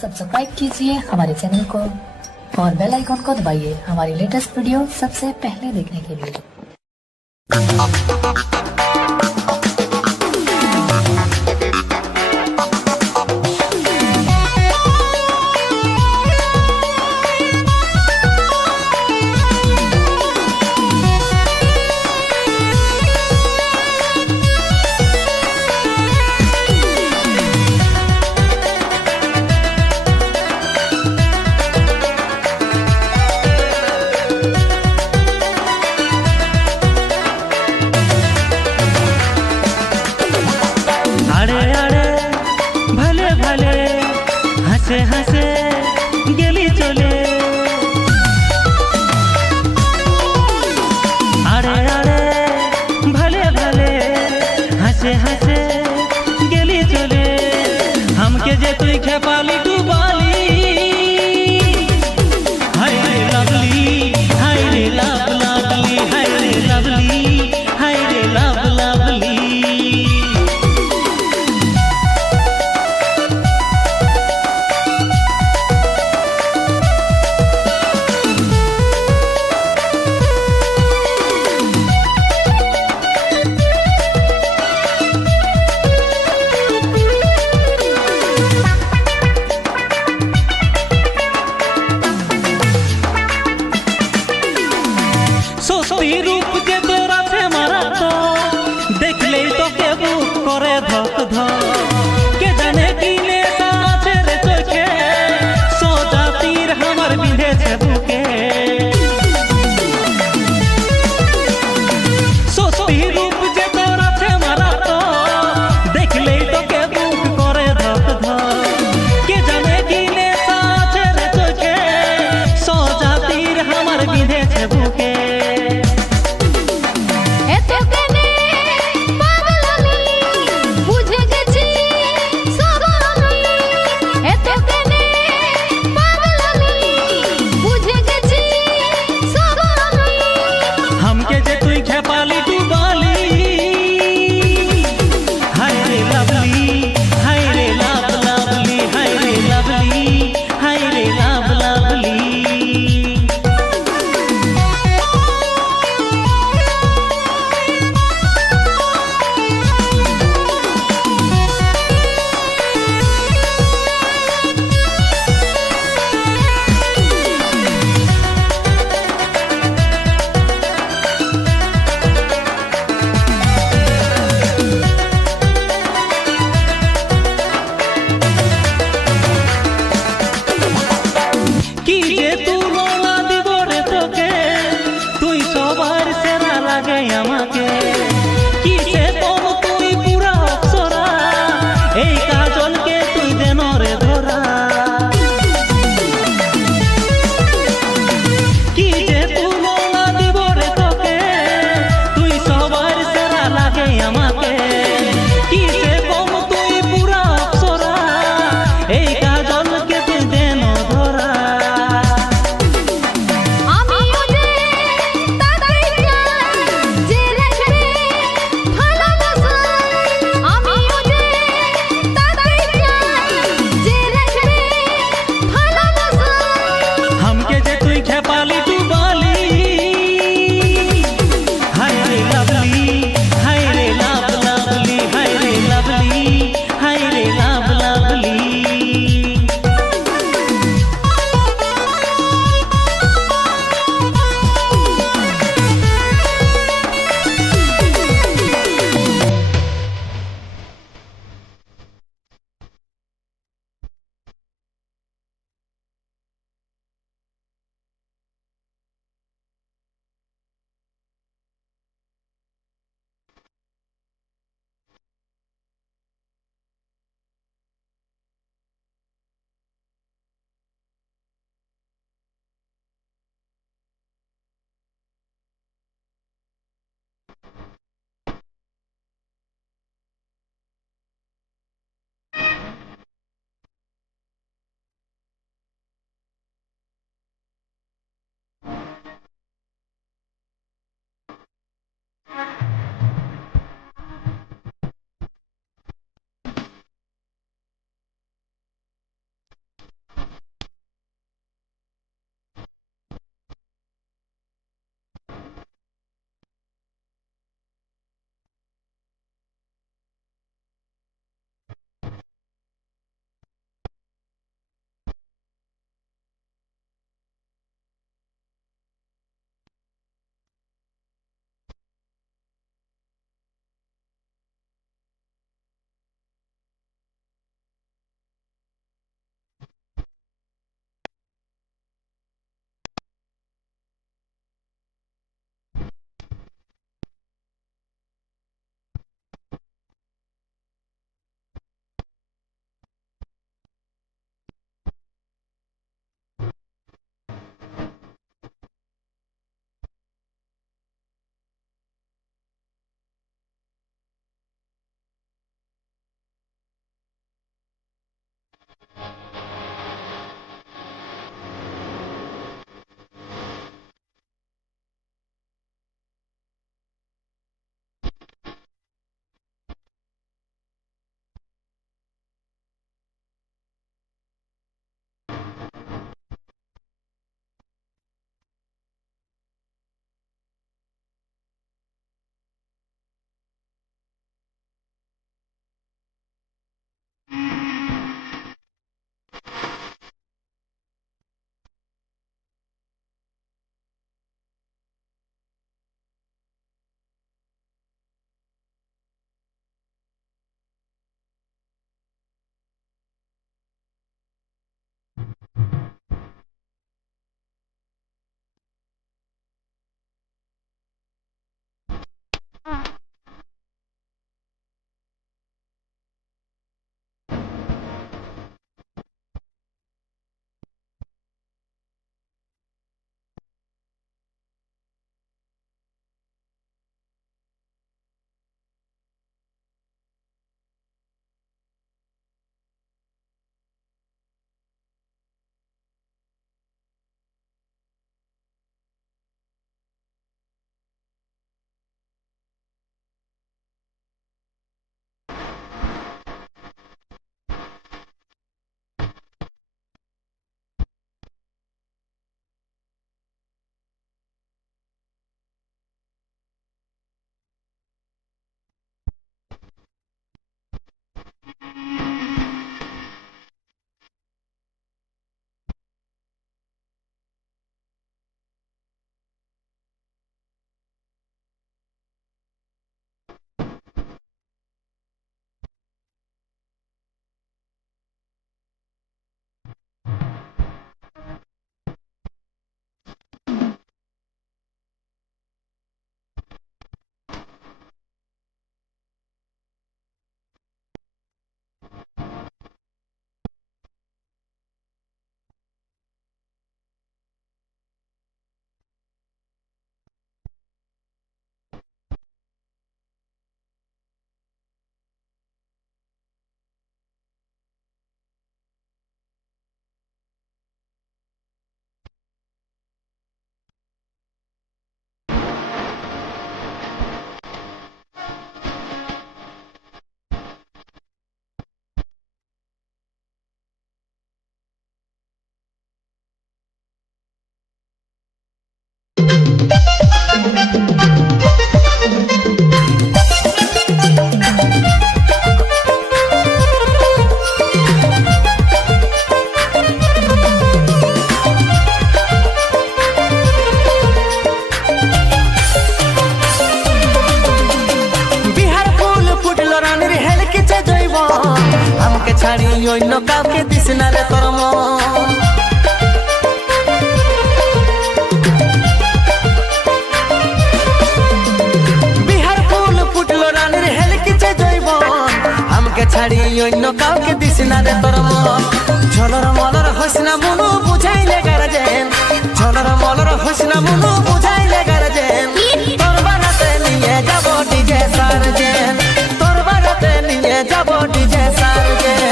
Subscribe कीजिए हमारे channel को और बेल आइकन को दबाइए हमारी लेटेस्ट वीडियो सबसे पहले देखने के लिए। हसे हसे गेली चले आड़े आड़े भले भले हसे हसे गेली चले हमके जे तुई खेपाली डुबाली हाय रे लवली हाय रे लव लवली हाय रे लवली हाय रे लव लवली सोस्ती रूप जे तोरा से मारा तो देख ले तो के बुक करे धक धक के जाने किने साथे रे तोके सोजा तीर हमर बिंधे छे बुके सोस्ती रूप जे तोरा से मारा तो देख ले तो के बुक करे धक धक के जाने किने साथे रे तोके सोजा तीर हमर बिंधे छे बुके हमके जे तुई खेपाली डुबाली हाय रे लवली हाय रे लव लवली हाय रे लवली हाय रे लव लवली কি যে তুলনা দিব রে তোকে তুই সবার সেরা লাগে আমাকে কিসে তোর তুই পুরা অপসরা এই কাজলকে তুই দেন রে ধরা কি যে তুলনা দিব রে তোকে তুই সবার সেরা লাগে আমাকে কিসে কম তুই পুরা অপসরা এই কাজলকে তুই দেন ধরা हमके जे तुई खेपाली डुबाली हाय रे लवली हाय रे लव लवली हाय रे लवली हाय रे लव लवली অন্য কাউকে দিস না রে তোর মন। বিহার ফুল ফুটলো রানীর হেলকিছে জৈবন, আমাকে ছাড়ি অন্য কাউকে দিস না রে তোর মন। ঝলর মলর হইস না মনু বুঝাইলে গার্জেন, ঝলর মলর হইস না মনু বুঝাইলে গার্জেন। তোর বারাতে নিয়ে যাব ডিজে সার্জেন, তোর বারাতে নিয়ে যাব ডিজে সার্জেন।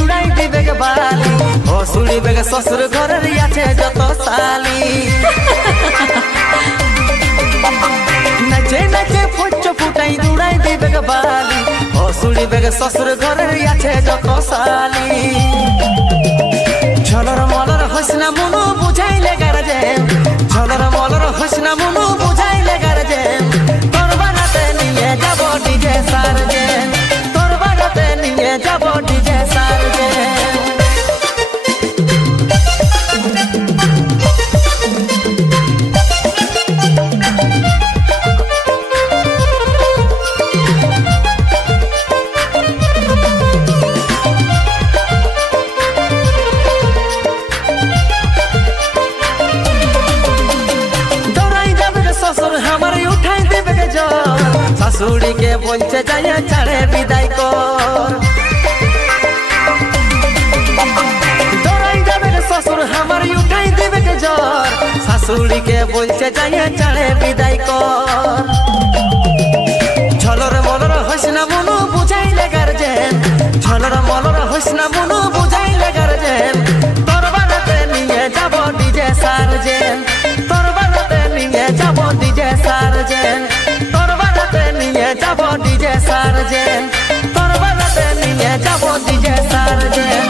উড়াই দিবে গে বালি, ও শুনিবে গে শ্বশুর ঘরের আছে যত শালি। নাচে নাচে ফুচ ফুটাই উড়াই দিবে গে বালি, ও শুনিবে গে শ্বশুর ঘরের আছে যত শালি। ঝলর মলর হইস না মনু বুঝাইলে গার্জেন, ঝলর মলর হইস না মনু বুঝাইলে গার্জেন। তোর বারাতে নিয়ে যাব ডিজে সার্জেন, তোর বারাতে নিয়ে যাব ডিজে সার্জেন। শাশুড়ি কে বলছে যাইয়া ছাড়ে বিদায় কর, দৌড়াই যাবে শ্বশুর আমার উঠাই দেবে কে জ্বর। শাশুড়ি কে বলছে যাইয়া ছাড়ে বিদায় কর। ঝলর মলর হইস না মনু বুঝাইলে গার্জেন, ঝলর মলর হইস না মনু বুঝাইলে গার্জেন। তোর বারাতে নিয়ে যাব ডিজে সার্জেন, তোর বারাতে নিয়ে যাব ডিজে সার্জেন, তোর বারাতে নিয়ে যাব ডিজে সার্জেন, তোর বারাতে নিয়ে যাব ডিজে সার্জেন।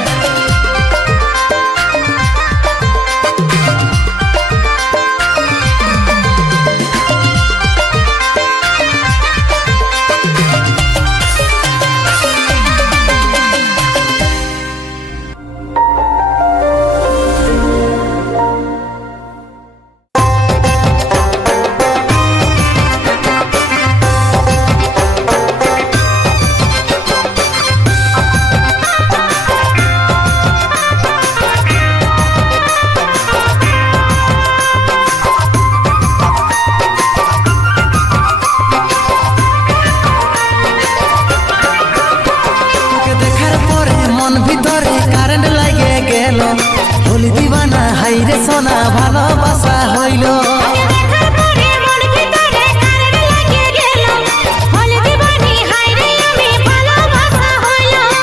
হলি দিবানা হাইরে সোনা ভালোবাসা হইল,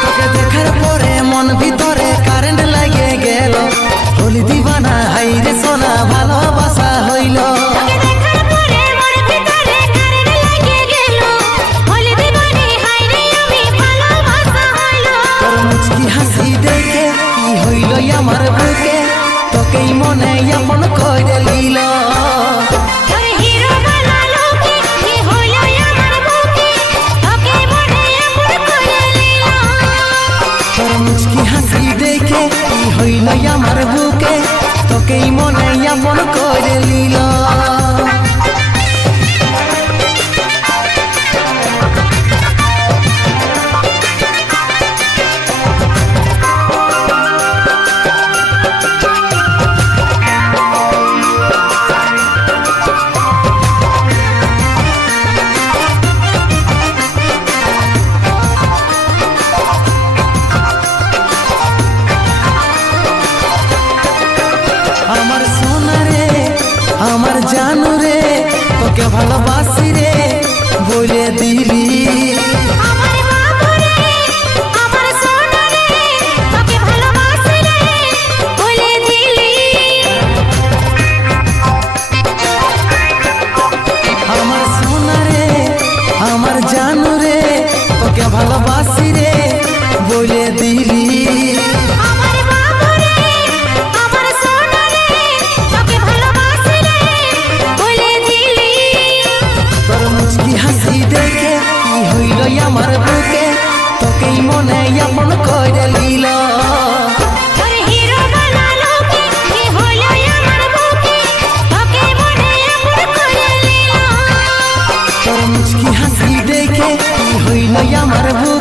তোকে দেখার পরে মন ভিতরে কারেন্ট লাগে গেল। হলি দিবানা হাইরে সোনা ভালোবাসা হইল, তোর মুচকি হাসি দেখে কি হইল আমার বুকে, তোকেই মনে আপন করে লিল। তোর মুচকি হাসি দেখে কি হইল আমার বুকে, তোকেই মনে আপন করে লিল। আমার জানু রে তোকে ভালোবাসি রে বলে দিলি, আমার সোনা রে আমার জানু রে তোকে ভালোবাসি রে বলে দিলি। করে লীল তোরে হিরো বানালো কে কি হলো আমার বুকে তোকে মনে এমন করে নিল তোর মুচকি হাসি দেখে কি হইল আমার বুকে